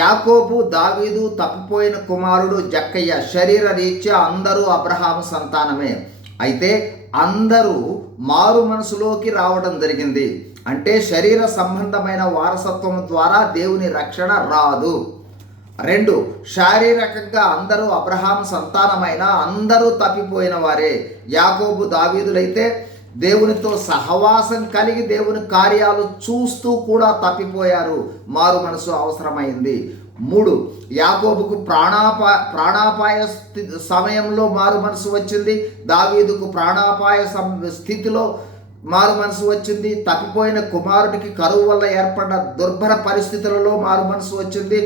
యాకోబు, దావీదు, తప్పిపోయిన కుమారుడు జక్కయ్య శరీర రీత్యా అందరూ అబ్రహాము సంతానమే. అయితే అందరూ మారు మనసులోకి రావడం జరిగింది. అంటే శరీర సంబంధమైన వారసత్వం ద్వారా దేవుని రక్షణ రాదు. 2, శారీరకంగా అందరూ అబ్రహాము సంతానమైన అందరూ తప్పిపోయిన వారే. యాకోబు, దావీదులైతే దేవునితో సహవాసం కలిగి దేవుని కార్యాలు చూస్తూ కూడా తప్పిపోయారు. మారు మనసు అవసరమైంది. 3, యాకోబుకు ప్రాణాపాయ సమయంలో మారు మనసు వచ్చింది. దావీదుకు ప్రాణాపాయ స్థితిలో మారు మనసు వచ్చింది. తప్పిపోయిన కుమారుడికి కరువు వల్ల ఏర్పడిన దుర్భర పరిస్థితులలో మారు మనసు వచ్చింది.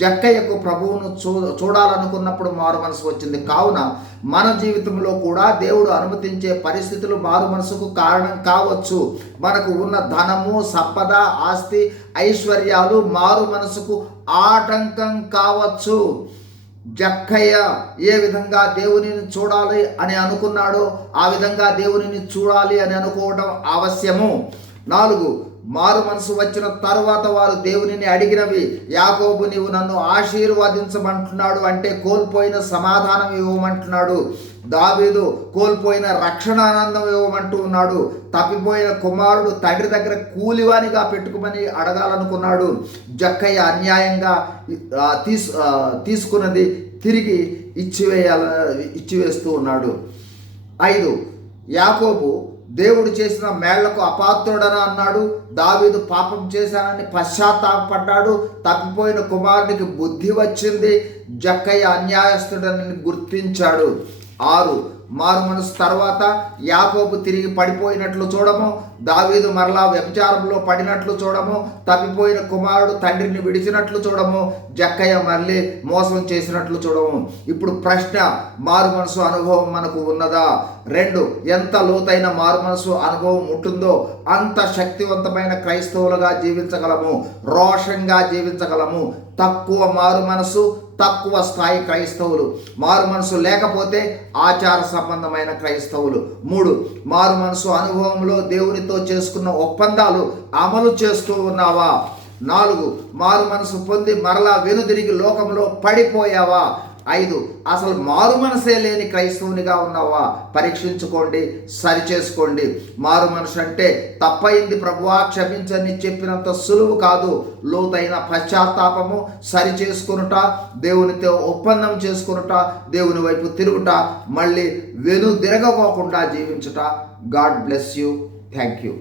జక్కయ్యకు ప్రభువును చూడాలనుకున్నప్పుడు మారు మనసు వచ్చింది. కావున మన జీవితంలో కూడా దేవుడు అనుమతించే పరిస్థితులు మారు మనసుకు కారణం కావచ్చు. మనకు ఉన్న ధనము, సంపద, ఆస్తి, ఐశ్వర్యాలు మారు మనసుకు ఆటంకం కావచ్చు. జక్కయ్య ఏ విధంగా దేవునిని చూడాలి అని అనుకున్నాడో ఆ విధంగా దేవునిని చూడాలి అని అనుకోవడం అవశ్యము. 4, మారు మనసు వచ్చిన తరువాత వారు దేవునిని అడిగినవి. యాకోబు, నీవు నన్ను ఆశీర్వదించమంటున్నాడు అంటే కోల్పోయిన సమాధానం ఇవ్వమంటున్నాడు. దావీదు కోల్పోయిన రక్షణ ఆనందం ఇవ్వమంటూ ఉన్నాడు. తప్పిపోయిన కుమారుడు తండ్రి దగ్గర కూలివానిగా పెట్టుకోమని అడగాలనుకున్నాడు. జక్కయ్య అన్యాయంగా తీసుకున్నది తిరిగి ఇచ్చివేస్తూ ఉన్నాడు. 5, యాకోబు దేవుడు చేసిన మేళ్లకు అపాత్రుడని అన్నాడు. దావీదు పాపం చేశానని పశ్చాత్తాపడ్డాడు. తప్పిపోయిన కుమారుడికి బుద్ధి వచ్చింది. జక్కయ్య అన్యాయస్తుడని గుర్తించాడు. 6, మారు మనసు తర్వాత యాకోబు తిరిగి పడిపోయినట్లు చూడము. దావీదు మరలా వ్యభిచారంలో పడినట్లు చూడము. తప్పిపోయిన కుమారుడు తండ్రిని విడిచినట్లు చూడము. జక్కయ్య మళ్ళీ మోసం చేసినట్లు చూడము. ఇప్పుడు ప్రశ్న, మారు మనసు అనుభవం మనకు ఉన్నదా? 2, ఎంత లోతైన మారు మనసు అనుభవం ఉంటుందో అంత శక్తివంతమైన క్రైస్తవులుగా జీవించగలము, రోషంగా జీవించగలము. తక్కువ మారు మనసు, తక్కువ స్థాయి క్రైస్తవులు. మారు మనసు లేకపోతే ఆచార సంబంధమైన క్రైస్తవులు. 3, మారు మనసు అనుభవంలో దేవునితో చేసుకున్న ఒప్పందాలు అమలు చేస్తూ ఉన్నావా? 4, మారు మనసు పొంది మరలా వెనుదిరిగి లోకంలో పడిపోయావా? 5, అసలు మారు మనసే లేని క్రైస్తవునిగా ఉన్నావా? పరీక్షించుకోండి, సరిచేసుకోండి. మారు మనసు అంటే తప్పయింది ప్రభువా క్షమించని చెప్పినంత సులువు కాదు. లోతైన పశ్చాత్తాపము, సరి చేసుకొనుట, దేవునితో ఒప్పందం చేసుకొనుట, దేవుని వైపు తిరుగుట, మళ్ళీ వెనుదిరగకోకుండా జీవించుట. God bless you. Thank you.